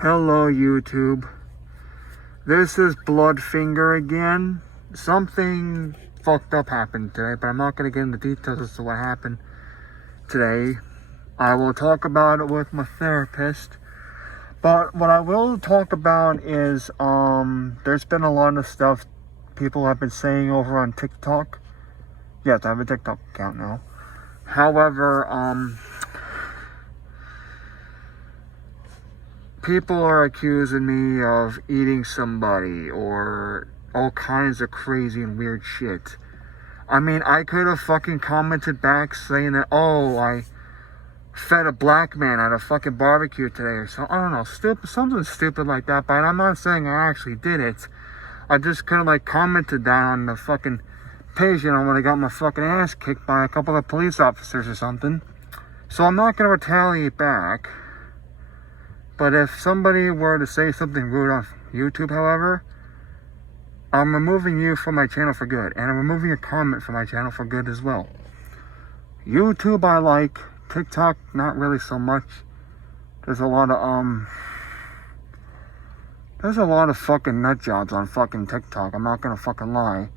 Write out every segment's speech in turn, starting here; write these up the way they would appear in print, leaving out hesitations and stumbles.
Hello YouTube. This is Bloodfinger again. Something fucked up happened today, but I'm not going to get into details as to what happened today. I will talk about it with my therapist. But what I will talk about is there's been a lot of stuff people have been saying over on TikTok. Yes, I have a TikTok account now. However, people are accusing me of eating somebody or all kinds of crazy and weird shit. I mean, I could have fucking commented back saying that, oh, I fed a black man at a fucking barbecue today or something. I don't know, something stupid like that. But I'm not saying I actually did it. I just kind of like commented that on the fucking page, when I got my fucking ass kicked by a couple of police officers or something. So I'm not going to retaliate back. But if somebody were to say something rude on YouTube, however, I'm removing you from my channel for good. And I'm removing your comment from my channel for good as well. YouTube I like. TikTok, not really so much. There's a lot of fucking nut jobs on fucking TikTok. I'm not gonna fucking lie.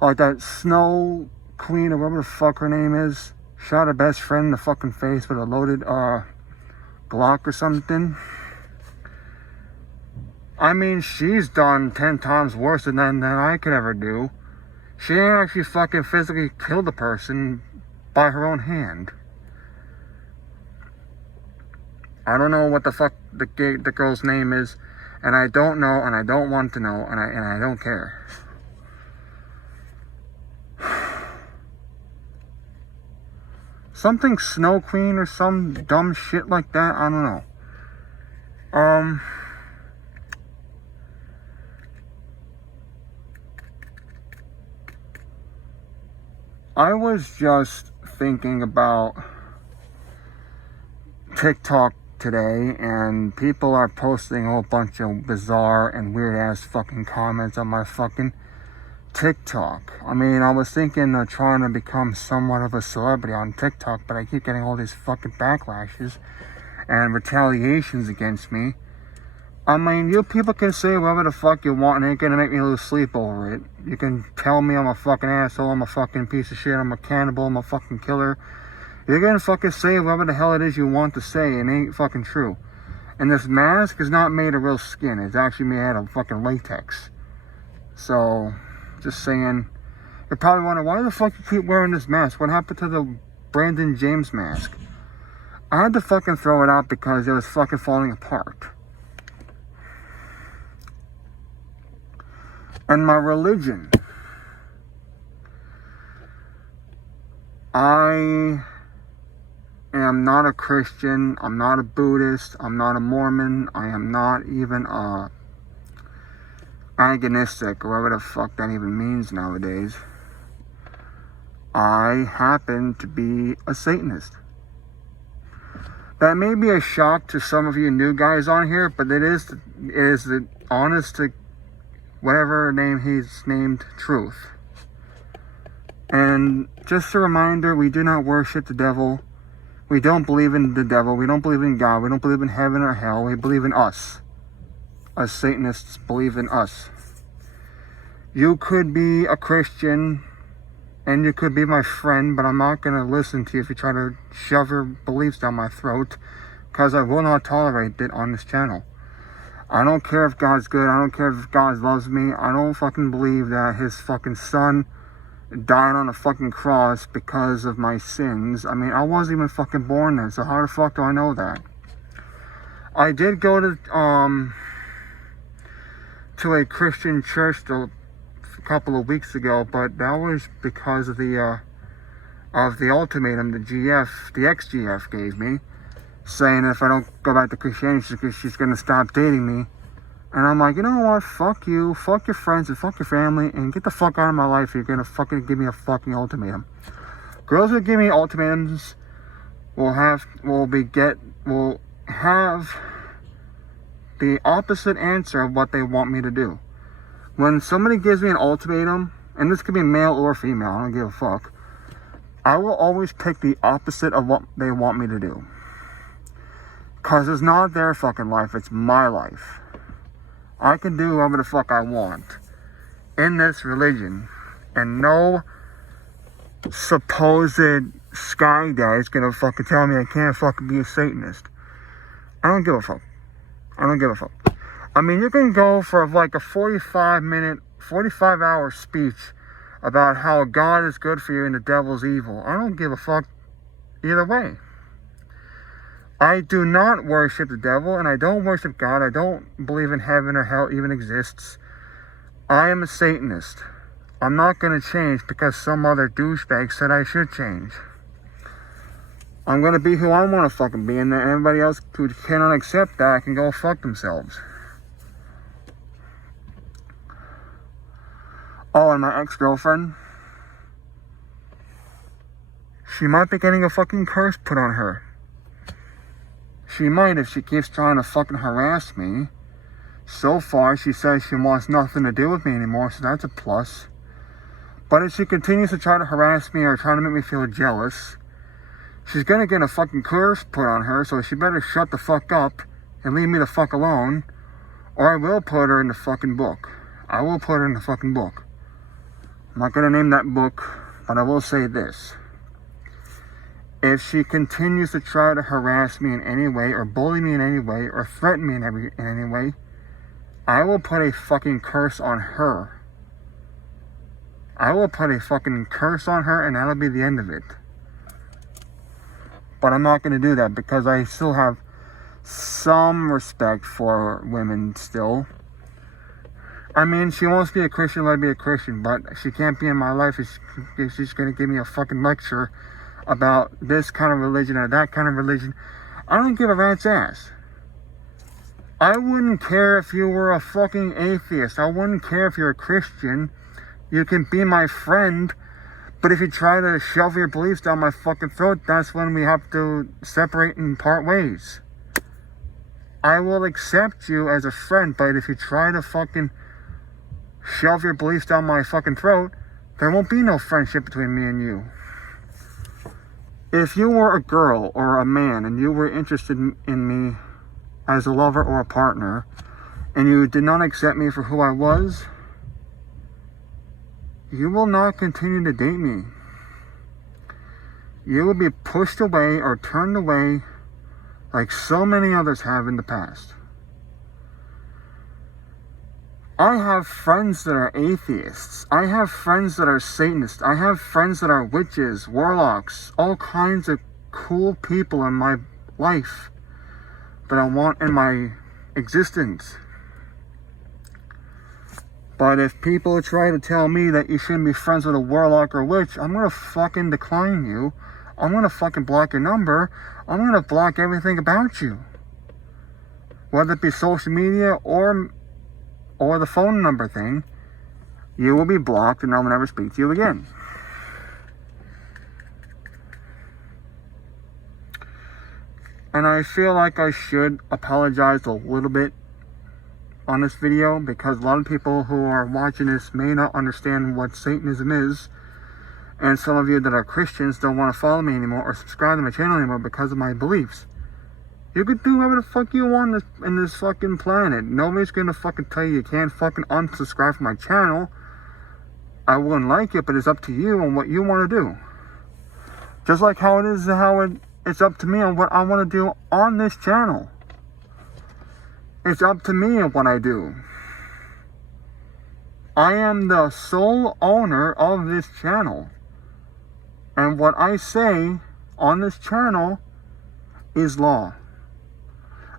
Like that Snow Queen or whatever the fuck her name is. Shot her best friend in the fucking face with a loaded, Glock or something. I mean, she's done 10 times worse than I could ever do. She ain't actually fucking physically killed a person by her own hand. I don't know what the fuck the girl's name is, and I don't know, and I don't want to know, and I don't care. Something Snow Queen or some dumb shit like that. I don't know. I was just thinking about TikTok today, and people are posting a whole bunch of bizarre and weird ass fucking comments on my fucking TikTok. I mean, I was thinking of trying to become somewhat of a celebrity on TikTok, but I keep getting all these fucking backlashes and retaliations against me. I mean, you people can say whatever the fuck you want, and it ain't gonna make me lose sleep over it. You can tell me I'm a fucking asshole, I'm a fucking piece of shit, I'm a cannibal, I'm a fucking killer. You're gonna fucking say whatever the hell it is you want to say, and it ain't fucking true. And this mask is not made of real skin, it's actually made out of fucking latex. So, just saying. You're probably wondering, why the fuck you keep wearing this mask? What happened to the Brandon James mask? I had to fucking throw it out because it was fucking falling apart. And my religion. I am not a Christian. I'm not a Buddhist. I'm not a Mormon. I am not even a agnostic, or whatever the fuck that even means nowadays. I happen to be a Satanist. That may be a shock to some of you new guys on here, but it is the honest to whatever name he's named truth. And just a reminder, we do not worship the devil. We don't believe in the devil. We don't believe in God. We don't believe in heaven or hell. We believe in us. Us Satanists believe in us. You could be a Christian and you could be my friend, but I'm not going to listen to you if you try to shove your beliefs down my throat, because I will not tolerate it on this channel. I don't care if God's good. I don't care if God loves me. I don't fucking believe that his fucking son died on a fucking cross because of my sins. I mean, I wasn't even fucking born then, so how the fuck do I know that? I did go to a Christian church a couple of weeks ago, but that was because of the ultimatum the ex-GF gave me, saying if I don't go back to Christianity, she's gonna stop dating me. And I'm like, you know what, fuck you, fuck your friends and fuck your family, and get the fuck out of my life if you're gonna fucking give me a fucking ultimatum. Girls that give me ultimatums will have the opposite answer of what they want me to do. When somebody gives me an ultimatum, and this could be male or female, I don't give a fuck, I will always pick the opposite of what they want me to do. Because it's not their fucking life, it's my life. I can do whatever the fuck I want in this religion. And no supposed sky guy is gonna fucking tell me I can't fucking be a Satanist. I don't give a fuck. I don't give a fuck. I mean, you can go for like a 45-hour speech about how God is good for you and the devil's evil. I don't give a fuck either way. I do not worship the devil, and I don't worship God. I don't believe in heaven or hell even exists. I am a Satanist. I'm not going to change because some other douchebag said I should change. I'm going to be who I want to fucking be, and everybody else who cannot accept that can go fuck themselves. Oh, and my ex-girlfriend, she might be getting a fucking curse put on her. She might if she keeps trying to fucking harass me. So far, she says she wants nothing to do with me anymore, so that's a plus. But if she continues to try to harass me or try to make me feel jealous, she's gonna get a fucking curse put on her, so she better shut the fuck up and leave me the fuck alone, or I will put her in the fucking book. I will put her in the fucking book. I'm not gonna name that book, but I will say this. If she continues to try to harass me in any way, or bully me in any way, or threaten me in any way, I will put a fucking curse on her. I will put a fucking curse on her, and that'll be the end of it. But I'm not going to do that because I still have some respect for women still. I mean, she wants to be a Christian, let her be a Christian, but she can't be in my life if she's going to give me a fucking lecture about this kind of religion or that kind of religion. I don't give a rat's ass. I wouldn't care if you were a fucking atheist. I wouldn't care if you're a Christian. You can be my friend, but if you try to shove your beliefs down my fucking throat, that's when we have to separate and part ways. I will accept you as a friend, but if you try to fucking shove your beliefs down my fucking throat, there won't be no friendship between me and you. If you were a girl or a man and you were interested in me as a lover or a partner, and you did not accept me for who I was, you will not continue to date me. You will be pushed away or turned away like so many others have in the past. I have friends that are atheists. I have friends that are Satanists. I have friends that are witches, warlocks, all kinds of cool people in my life that I want in my existence. But if people try to tell me that you shouldn't be friends with a warlock or witch, I'm going to fucking decline you. I'm going to fucking block your number. I'm going to block everything about you. Whether it be social media or the phone number thing, you will be blocked and I will never speak to you again. And I feel like I should apologize a little bit on this video because a lot of people who are watching this may not understand what Satanism is, and some of you that are Christians don't want to follow me anymore or subscribe to my channel anymore because of my beliefs. You could do whatever the fuck you want in this fucking planet. Nobody's gonna fucking tell you can't fucking unsubscribe from my channel. I wouldn't like it, but it's up to you on what you want to do. Just like how it's up to me on what I want to do on this channel. It's up to me on what I do. I am the sole owner of this channel. And what I say on this channel is law.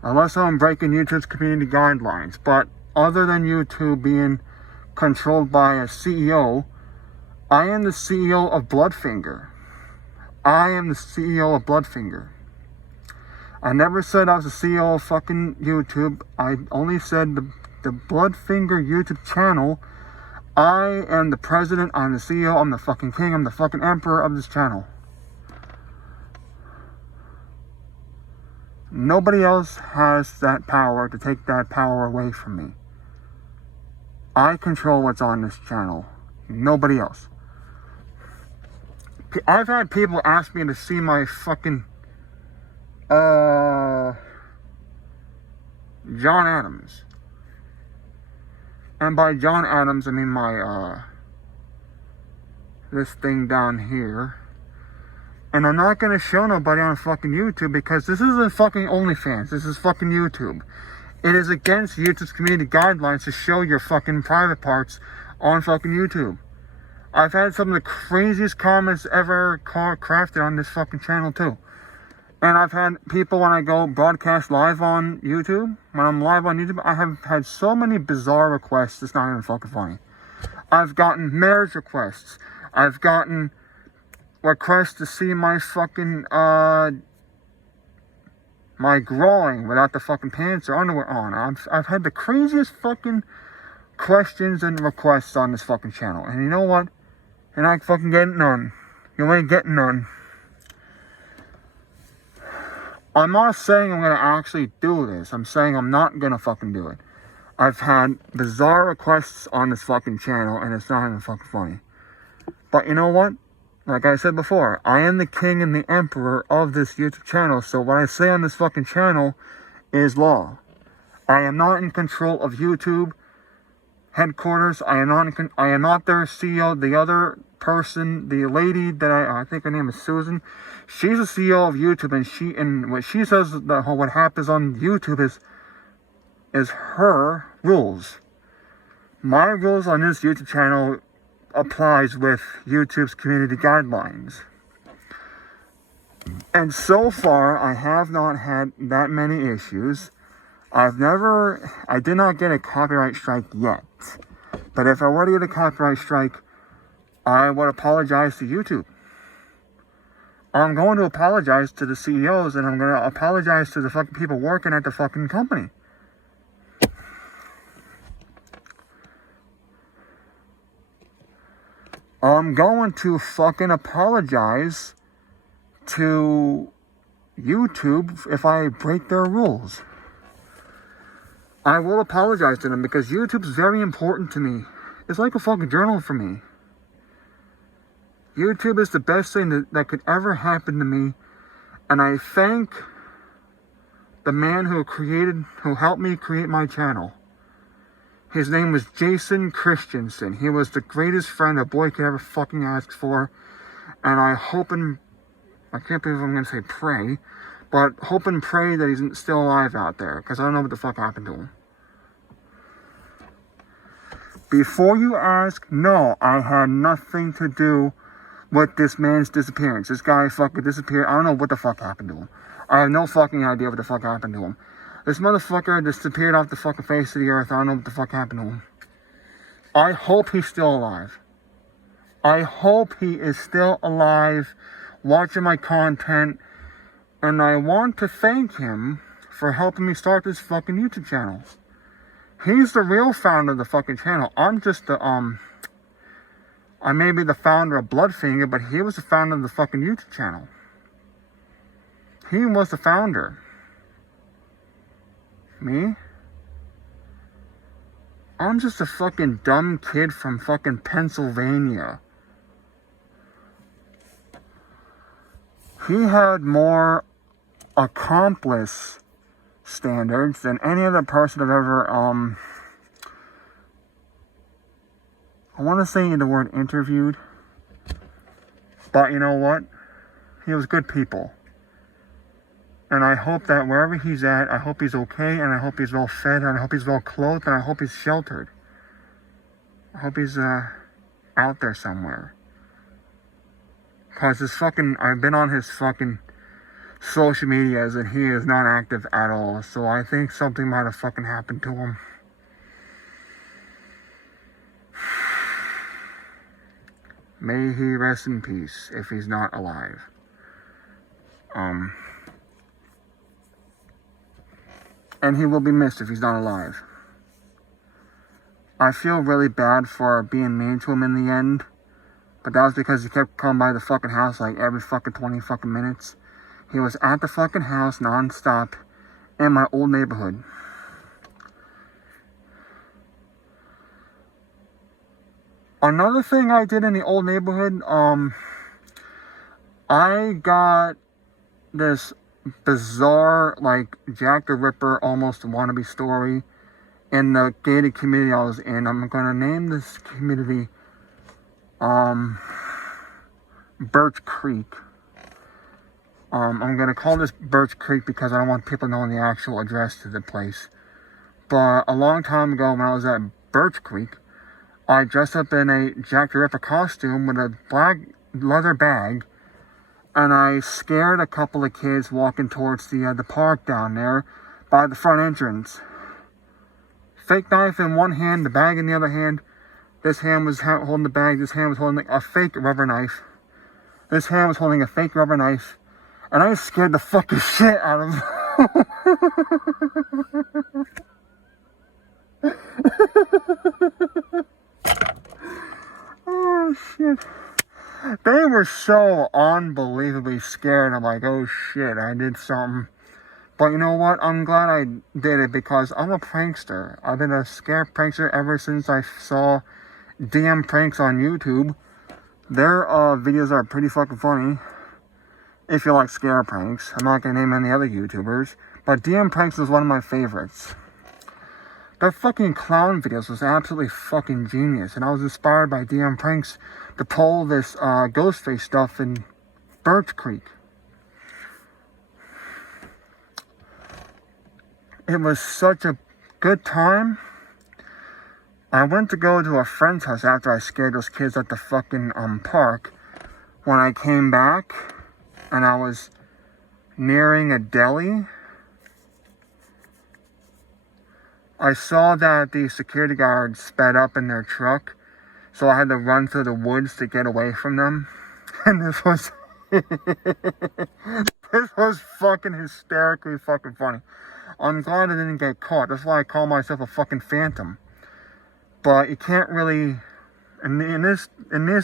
Unless I'm breaking YouTube's community guidelines. But other than YouTube being controlled by a CEO, I am the CEO of Bloodfinger. I am the CEO of Bloodfinger. I never said I was the CEO of fucking YouTube. I only said the Bloodfinger YouTube channel. I am the president. I'm the CEO. I'm the fucking king. I'm the fucking emperor of this channel. Nobody else has that power to take that power away from me. I control what's on this channel. Nobody else. I've had people ask me to see my fucking John Adams. And by John Adams, I mean my, this thing down here. And I'm not gonna show nobody on fucking YouTube because this isn't fucking OnlyFans. This is fucking YouTube. It is against YouTube's community guidelines to show your fucking private parts on fucking YouTube. I've had some of the craziest comments ever crafted on this fucking channel too. And I've had people when I go broadcast live on YouTube, when I'm live on YouTube, I have had so many bizarre requests, it's not even fucking funny. I've gotten marriage requests. I've gotten requests to see my fucking, my groin without the fucking pants or underwear on. I've had the craziest fucking questions and requests on this fucking channel. And you know what? You're not fucking getting none. You ain't getting none. I'm not saying I'm gonna actually do this. I'm saying I'm not gonna fucking do it. I've had bizarre requests on this fucking channel and it's not even fucking funny. But you know what? Like I said before, I am the king and the emperor of this YouTube channel. So what I say on this fucking channel is law. I am not in control of YouTube headquarters. I am not their CEO. The other person, the lady that I think her name is Susan, she's the CEO of YouTube, and what she says that what happens on YouTube is her rules. My rules on this YouTube channel applies with YouTube's community guidelines. And so far, I have not had that many issues. I did not get a copyright strike yet. But if I were to get a copyright strike, I would apologize to YouTube. I'm going to apologize to the CEOs, and I'm going to apologize to the fucking people working at the fucking company. I'm going to fucking apologize to YouTube if I break their rules. I will apologize to them because YouTube's very important to me. It's like a fucking journal for me. YouTube is the best thing that could ever happen to me. And I thank the man who helped me create my channel. His name was Jason Christensen. He was the greatest friend a boy could ever fucking ask for. And I can't believe I'm going to say pray, but hope and pray that he's still alive out there, because I don't know what the fuck happened to him. Before you ask, no, I had nothing to do with this man's disappearance. This guy fucking disappeared. I don't know what the fuck happened to him. I have no fucking idea what the fuck happened to him. This motherfucker disappeared off the fucking face of the earth. I don't know what the fuck happened to him. I hope he's still alive. I hope he is still alive, watching my content, and I want to thank him for helping me start this fucking YouTube channel. He's the real founder of the fucking channel. I'm just the, I may be the founder of Bloodfinger, but he was the founder of the fucking YouTube channel. He was the founder. Me? I'm just a fucking dumb kid from fucking Pennsylvania. He had more accomplice standards than any other person I've ever, I want to say the word interviewed. But you know what? He was good people. And I hope that wherever he's at, I hope he's okay, and I hope he's well fed, and I hope he's well clothed, and I hope he's sheltered. I hope he's, out there somewhere. Cause I've been on his fucking social medias, and he is not active at all. So I think something might have fucking happened to him. May he rest in peace if he's not alive. And he will be missed if he's not alive. I feel really bad for being mean to him in the end. But that was because he kept coming by the fucking house like every fucking 20 fucking minutes. He was at the fucking house non-stop in my old neighborhood. Another thing I did in the old neighborhood, I got this bizarre, like, Jack the Ripper almost wannabe story in the gated community I was in. I'm gonna name this community, Birch Creek. I'm gonna call this Birch Creek because I don't want people knowing the actual address to the place. But a long time ago when I was at Birch Creek, I dressed up in a Jack the Ripper costume with a black leather bag, and I scared a couple of kids walking towards the park down there by the front entrance. Fake knife in one hand, the bag in the other hand. This hand was holding the bag, this hand was holding a fake rubber knife. This hand was holding a fake rubber knife. And I scared the fucking shit out of them. Oh, shit. They were so unbelievably scared. I'm like, oh shit, I did something. But you know what? I'm glad I did it because I'm a prankster. I've been a scare prankster ever since I saw DM pranks on YouTube. Their videos are pretty fucking funny. If you like scare pranks. I'm not gonna name any other YouTubers. But DM pranks was one of my favorites. Their fucking clown videos was absolutely fucking genius. And I was inspired by DM pranks to pull this Ghostface stuff in Birch Creek. It was such a good time. I went to go to a friend's house after I scared those kids at the fucking park. When I came back and I was nearing a deli, I saw that the security guards sped up in their truck, so I had to run through the woods to get away from them. And this was this was fucking hysterically fucking funny. I'm glad I didn't get caught. That's why I call myself a fucking phantom. But you can't really, in this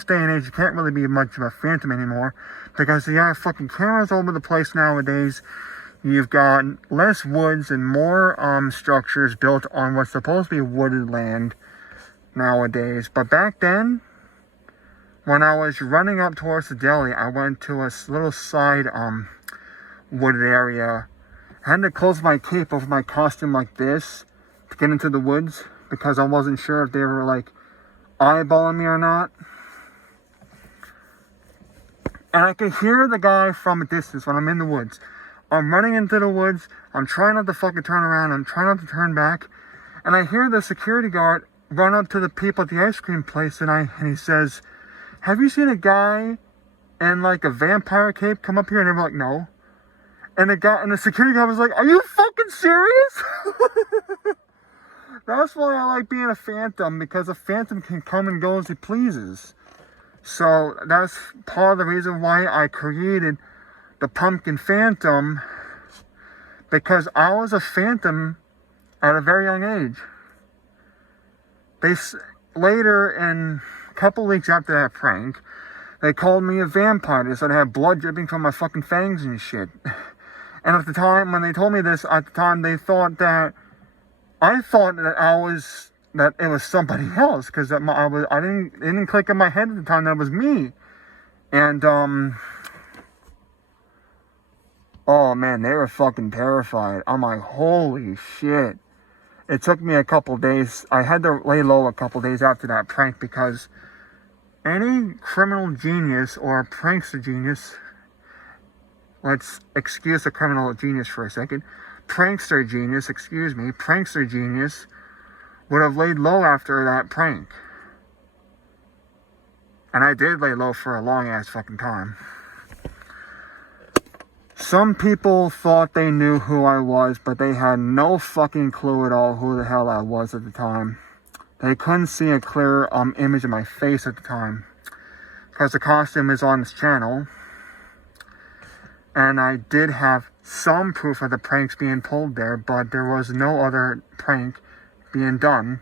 day and age, you can't really be much of a phantom anymore, because you have fucking cameras all over the place nowadays. You've got less woods and more structures built on what's supposed to be wooded land nowadays. But back then, when I was running up towards the deli, I went to a little side wooded area. I had to close my cape over my costume like this to get into the woods, because I wasn't sure if they were like eyeballing me or not. And I could hear the guy from a distance when I'm in the woods. I'm running into the woods. I'm trying not to fucking turn around. I'm trying not to turn back. And I hear the security guard run up to the people at the ice cream place, and he says, "Have you seen a guy in like a vampire cape come up here?" And I'm like, "No." And the security guard was like, "Are you fucking serious?" That's why I like being a phantom, because a phantom can come and go as he pleases. So that's part of the reason why I created the Pumpkin Phantom, because I was a phantom at a very young age. Later, in a couple weeks after that prank, they called me a vampire. They said I had blood dripping from my fucking fangs and shit. And at the time, when they told me this, at the time, I thought that it was somebody else, because it didn't click in my head at the time that it was me. And oh man, they were fucking terrified. I'm like, holy shit. It took me a couple days. I had to lay low a couple days after that prank, because any criminal genius or prankster genius, let's excuse a criminal genius for a second, prankster genius would have laid low after that prank. And I did lay low for a long ass fucking time. Some people thought they knew who I was, but they had no fucking clue at all who the hell I was at the time. They couldn't see a clear image of my face at the time, because the costume is on this channel. And I did have some proof of the pranks being pulled there, but there was no other prank being done.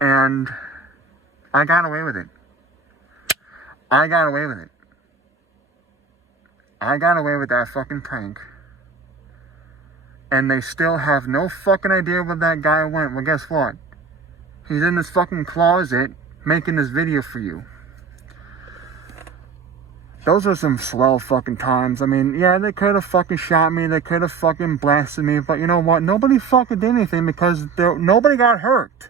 And I got away with it. I got away with that fucking prank. And they still have no fucking idea where that guy went. Well, guess what? He's in this fucking closet making this video for you. those were some swell fucking times. I mean, yeah, they could have fucking shot me. They could have fucking blasted me. But you know what? Nobody fucking did anything because nobody got hurt.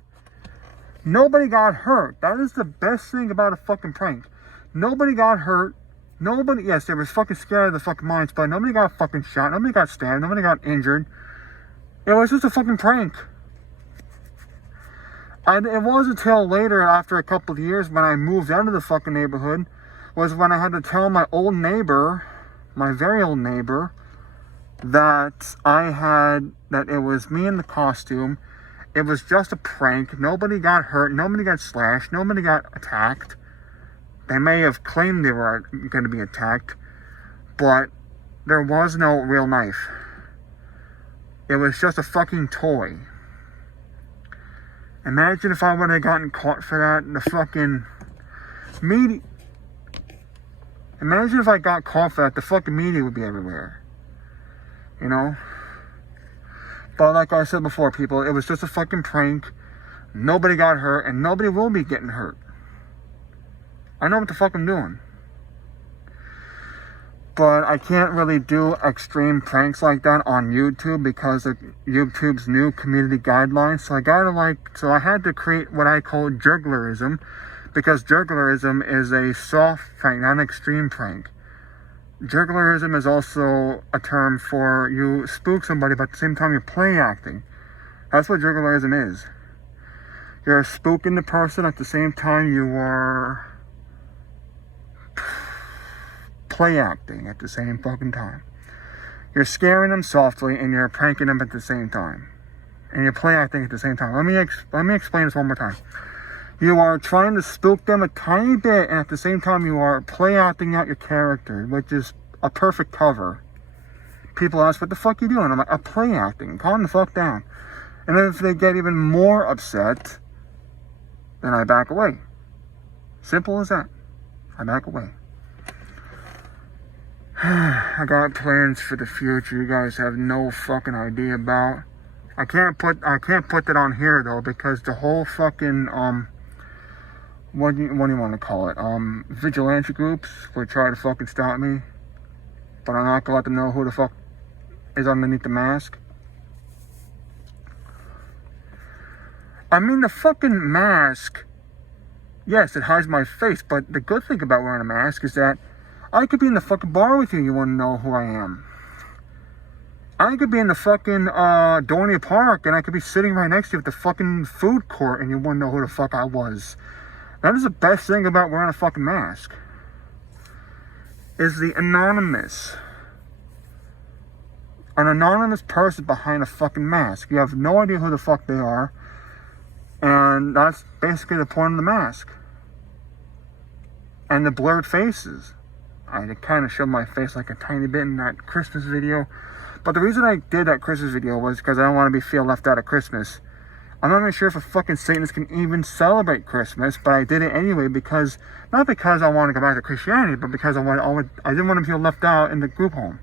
Nobody got hurt. That is the best thing about a fucking prank. Nobody got hurt. Nobody, yes, they were fucking scared of the fucking mines, but nobody got fucking shot. Nobody got stabbed. Nobody got injured. It was just a fucking prank. And it wasn't until later, after a couple of years, when I moved out of the fucking neighborhood, was when I had to tell my old neighbor, my very old neighbor, that it was me in the costume. It was just a prank. Nobody got hurt. Nobody got slashed. Nobody got attacked. They may have claimed they were going to be attacked, but there was no real knife. It was just a fucking toy. Imagine if I would have gotten caught for that. The fucking media. Imagine if I got caught for that. The fucking media would be everywhere. You know? But like I said before, people, it was just a fucking prank. Nobody got hurt, and nobody will be getting hurt. I know what the fuck I'm doing. But I can't really do extreme pranks like that on YouTube because of YouTube's new community guidelines. So I had to create what I call jugglerism, because jugglerism is a soft prank, not an extreme prank. Jugglerism is also a term for you spook somebody, but at the same time you're play acting. That's what jugglerism is. You're spooking the person at the same time you are play acting at the same fucking time. You're scaring them softly and you're pranking them at the same time. And you're play acting at the same time. Let me explain this one more time. You are trying to spook them a tiny bit, and at the same time you are play acting out your character, which is a perfect cover. People ask, what the fuck you doing? I'm like, I'm play acting. Calm the fuck down. And then if they get even more upset, then I back away. Simple as that. I back away. I got plans for the future you guys have no fucking idea about. I can't put that on here though, because the whole fucking what do you want to call it? Vigilante groups would try to fucking stop me. But I'm not gonna let them know who the fuck is underneath the mask. I mean, the fucking mask, yes, it hides my face, but the good thing about wearing a mask is that I could be in the fucking bar with you, you wouldn't know who I am. I could be in the fucking Dorney Park, and I could be sitting right next to you at the fucking food court, and you wouldn't know who the fuck I was. That is the best thing about wearing a fucking mask. Is the anonymous. An anonymous person behind a fucking mask. You have no idea who the fuck they are. And that's basically the point of the mask. And the blurred faces. I kind of showed my face like a tiny bit in that Christmas video. But the reason I did that Christmas video was because I don't want to feel left out of Christmas. I'm not even sure if a fucking Satanist can even celebrate Christmas, but I did it anyway because, not because I want to go back to Christianity, but because I didn't want to feel left out in the group home.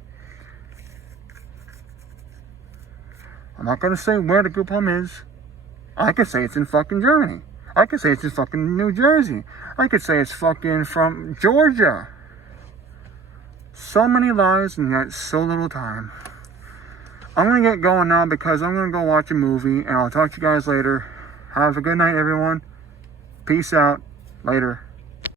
I'm not going to say where the group home is. I could say it's in fucking Germany. I could say it's in fucking New Jersey. I could say it's fucking from Georgia. So many lies and yet so little time. I'm going to get going now because I'm going to go watch a movie, and I'll talk to you guys later. Have a good night, everyone. Peace out. Later.